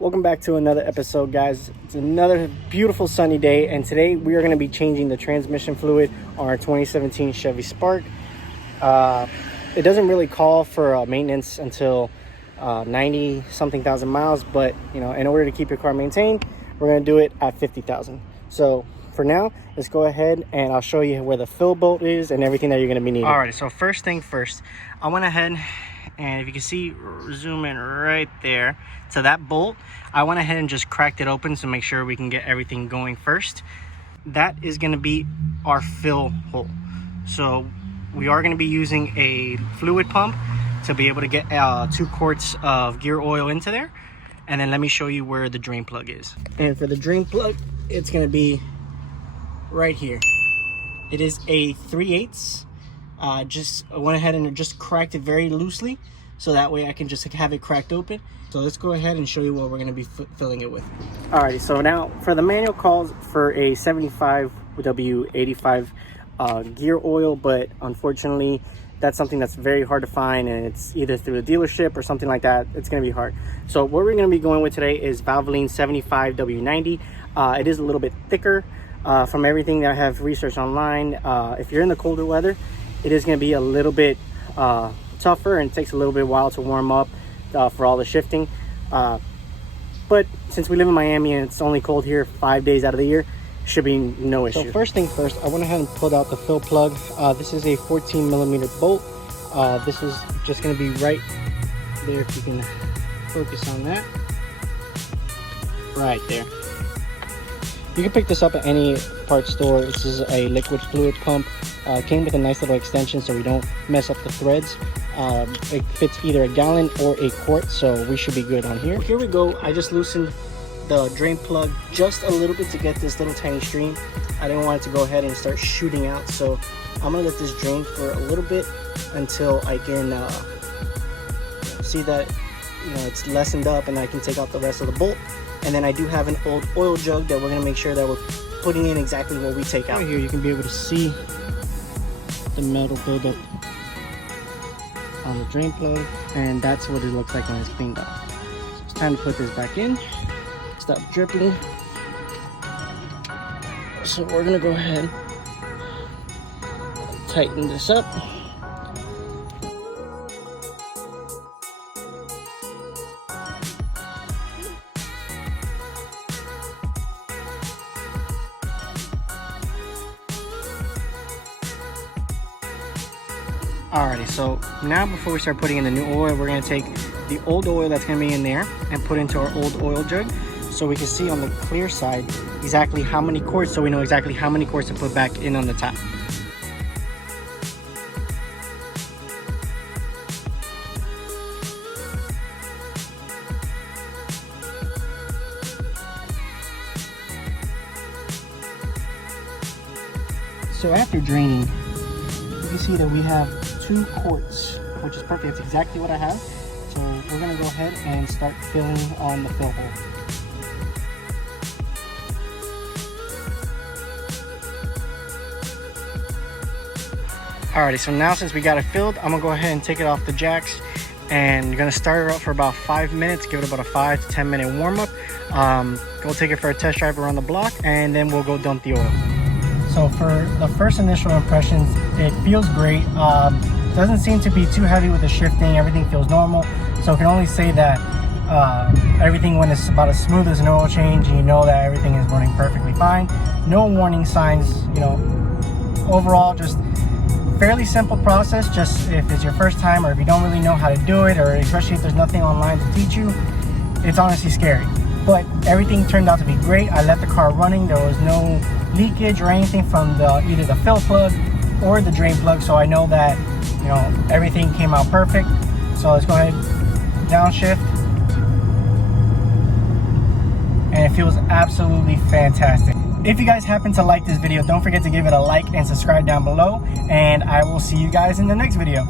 Welcome back to another episode, guys. It's another beautiful sunny day, and today we are going to be changing the transmission fluid on our 2017 Chevy Spark. It doesn't really call for maintenance until 90 something thousand miles, but you know, in order to keep your car maintained, we're going to do it at 50,000. So for now, let's go ahead and I'll show you where the fill bolt is and everything that you're going to be needing. Alright, so first thing first, I went ahead and if you can see, zoom in right there to that bolt. I went ahead and just cracked it open to make sure we can get everything going first. That is going to be our fill hole. So we are going to be using a fluid pump to be able to get 2 quarts of gear oil into there. And then let me show you where the drain plug is. And for the drain plug, it's going to be right here. It is a 3/8. Just went ahead and just cracked it very loosely, so that way I can just have it cracked open. So let's go ahead and show you what we're going to be filling it with. Alrighty, so now for the manual calls for a 75W85 gear oil, but unfortunately that's something that's very hard to find, and it's either through the dealership or something like that. It's going to be hard. So what we're going to be going with today is Valvoline 75W90. It is a little bit thicker from everything that I have researched online. If you're in the colder weather, it is going to be a little bit tougher, and it takes a little bit while to warm up for all the shifting. But since we live in Miami and it's only cold here 5 days out of the year, should be no issue. So first thing first, I went ahead and pulled out the fill plug. This is a 14mm bolt. This is just going to be right there, if you can focus on that. Right there. You can pick this up at any parts store. This is a liquid fluid pump. Came with a nice little extension so we don't mess up the threads. It fits either a gallon or a quart, so we should be good on here. Here we go. I just loosened the drain plug just a little bit to get this little tiny stream. I didn't want it to go ahead and start shooting out, so I'm gonna let this drain for a little bit until I can see that it's lessened up and I can take out the rest of the bolt. And then I do have an old oil jug that we're gonna make sure that we're putting in exactly what we take out. Right here you can be able to see the metal buildup on the drain plug, and that's what it looks like when it's cleaned up. So it's time to put this back in. Stop dripping. So we're gonna go ahead and tighten this up. Alrighty, so now before we start putting in the new oil, we're going to take the old oil that's going to be in there and put into our old oil jug, so we can see on the clear side exactly how many quarts, so we know exactly how many quarts to put back in on the top. So after draining, you can see that we have 2 quarts, which is perfect. It's exactly what I have. So we're going to go ahead and start filling on the fill hole. Alrighty, so now since we got it filled, I'm going to go ahead and take it off the jacks, and you're going to start it up for about 5 minutes, give it about a 5 to 10 minute warm up. Go take it for a test drive around the block, and then we'll go dump the oil. So for the first initial impressions, it feels great. Doesn't seem to be too heavy with the shifting. Everything feels normal. So I can only say that everything went about as smooth as an oil change, and you know that everything is running perfectly fine. No warning signs. Overall, just fairly simple process. Just if it's your first time, or if you don't really know how to do it, or especially if there's nothing online to teach you, it's honestly scary. But everything turned out to be great. I left the car running. There was no leakage or anything from either the fill plug or the drain plug, so I know that everything came out perfect. So let's go ahead, downshift, and it feels absolutely fantastic. If you guys happen to like this video, don't forget to give it a like and subscribe down below, and I will see you guys in the next video.